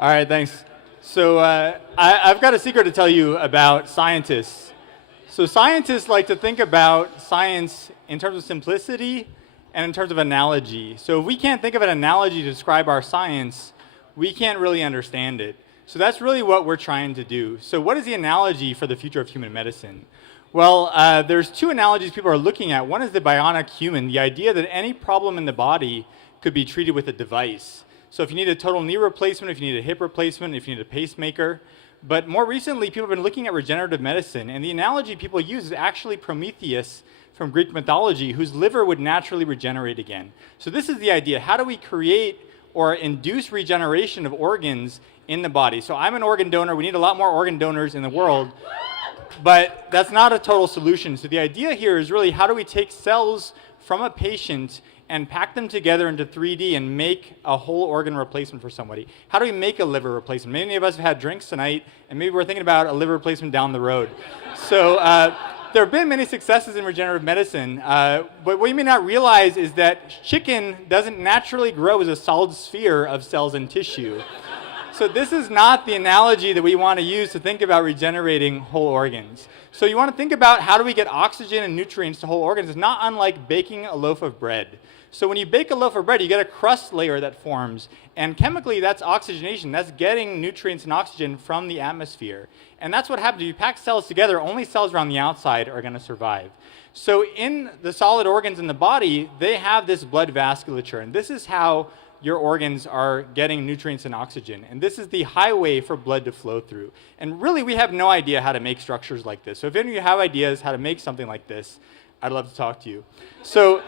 All right, thanks. So I've got a secret to tell you about scientists. So scientists like to think about science in terms of simplicity and in terms of analogy. So if we can't think of an analogy to describe our science, we can't really understand it. So that's really what we're trying to do. So what is the analogy for the future of human medicine? Well, there's two analogies people are looking at. One is the bionic human, the idea that any problem in the body could be treated with a device. So if you need a total knee replacement, if you need a hip replacement, if you need a pacemaker. But more recently, people have been looking at regenerative medicine, and the analogy people use is actually Prometheus from Greek mythology, whose liver would naturally regenerate again. So this is the idea. How do we create or induce regeneration of organs in the body? So I'm an organ donor. We need a lot more organ donors in the world. But that's not a total solution. So the idea here is really how do we take cells from a patient and pack them together into 3D and make a whole organ replacement for somebody? How do we make a liver replacement? Many of us have had drinks tonight, and maybe we're thinking about a liver replacement down the road. So there have been many successes in regenerative medicine, but what you may not realize is that chicken doesn't naturally grow as a solid sphere of cells and tissue. So this is not the analogy that we want to use to think about regenerating whole organs. So you want to think about how do we get oxygen and nutrients to whole organs. It's not unlike baking a loaf of bread. So when you bake a loaf of bread, you get a crust layer that forms. And chemically, that's oxygenation. That's getting nutrients and oxygen from the atmosphere. And that's what happens. If you pack cells together, only cells around the outside are going to survive. So in the solid organs in the body, they have this blood vasculature. And this is how your organs are getting nutrients and oxygen. And this is the highway for blood to flow through. And really, we have no idea how to make structures like this. So if any of you have ideas how to make something like this, I'd love to talk to you. So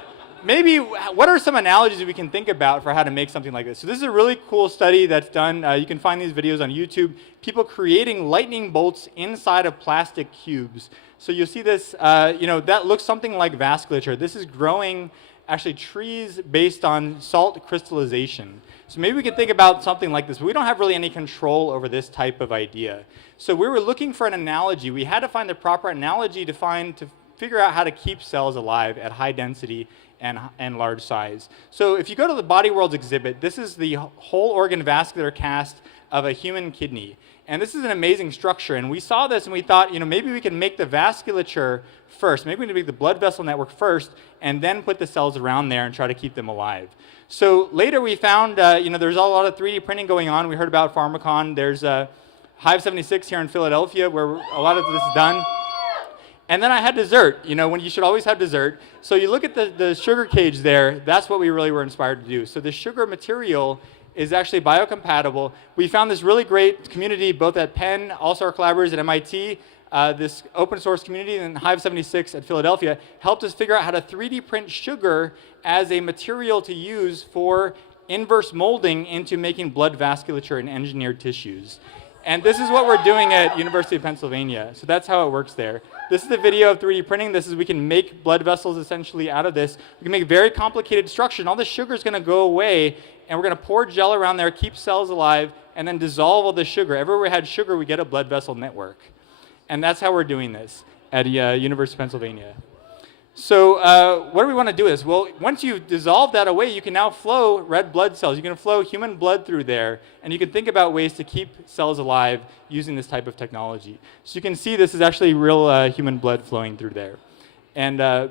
maybe, what are some analogies we can think about for how to make something like this? So this is a really cool study that's done. You can find these videos on YouTube. People creating lightning bolts inside of plastic cubes. So you'll see this, that looks something like vasculature. This is growing actually trees based on salt crystallization. So maybe we could think about something like this, but we don't have really any control over this type of idea. So we were looking for an analogy. We had to find the proper analogy to figure out how to keep cells alive at high density and large size. So if you go to the Body Worlds exhibit, this is the whole organ vascular cast of a human kidney. And this is an amazing structure. And we saw this and we thought, maybe we can make the vasculature first. Maybe we can make the blood vessel network first and then put the cells around there and try to keep them alive. So later we found, there's a lot of 3D printing going on. We heard about Pharmacon. There's Hive 76 here in Philadelphia where a lot of this is done. And then I had dessert, when you should always have dessert. So you look at the sugar cage there, that's what we really were inspired to do. So the sugar material is actually biocompatible. We found this really great community both at Penn, also our collaborators at MIT, this open source community, and Hive 76 at Philadelphia helped us figure out how to 3D print sugar as a material to use for inverse molding into making blood vasculature and engineered tissues. And this is what we're doing at University of Pennsylvania. So that's how it works there. This is a video of 3D printing. We can make blood vessels essentially out of this. We can make very complicated structure, and all the sugar is going to go away, and we're going to pour gel around there, keep cells alive, and then dissolve all the sugar. Everywhere we had sugar, we get a blood vessel network. And that's how we're doing this at University of Pennsylvania. So what do we want to do is, well, once you dissolve that away, you can now flow red blood cells. You can flow human blood through there, and you can think about ways to keep cells alive using this type of technology. So you can see this is actually real human blood flowing through there. And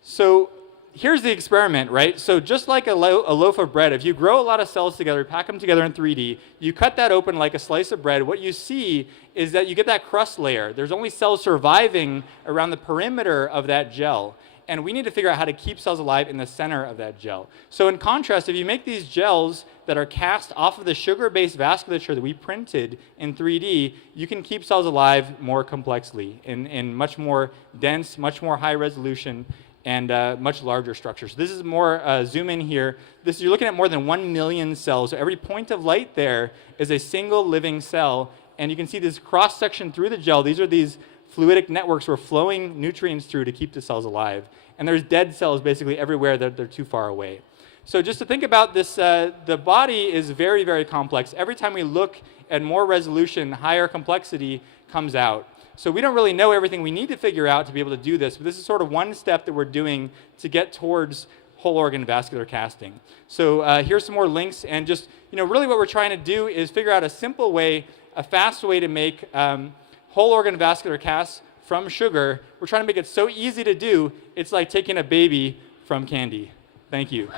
so here's the experiment, right? So just like a loaf of bread, if you grow a lot of cells together, pack them together in 3D, you cut that open like a slice of bread, what you see is that you get that crust layer. There's only cells surviving around the perimeter of that gel. And we need to figure out how to keep cells alive in the center of that gel. So in contrast, if you make these gels that are cast off of the sugar-based vasculature that we printed in 3D, you can keep cells alive more complexly in much more dense, much more high resolution, and much larger structures. So this is more zoom in here. You're looking at more than 1 million cells. So every point of light there is a single living cell. And you can see this cross section through the gel. These are these fluidic networks we're flowing nutrients through to keep the cells alive. And there's dead cells basically everywhere that they're too far away. So just to think about this, the body is very, very complex. Every time we look at more resolution, higher complexity comes out. So we don't really know everything we need to figure out to be able to do this, but this is sort of one step that we're doing to get towards whole organ vascular casting. So here's some more links, and just really what we're trying to do is figure out a simple way, a fast way to make whole organ vascular casts from sugar. We're trying to make it so easy to do, it's like taking a baby from candy. Thank you.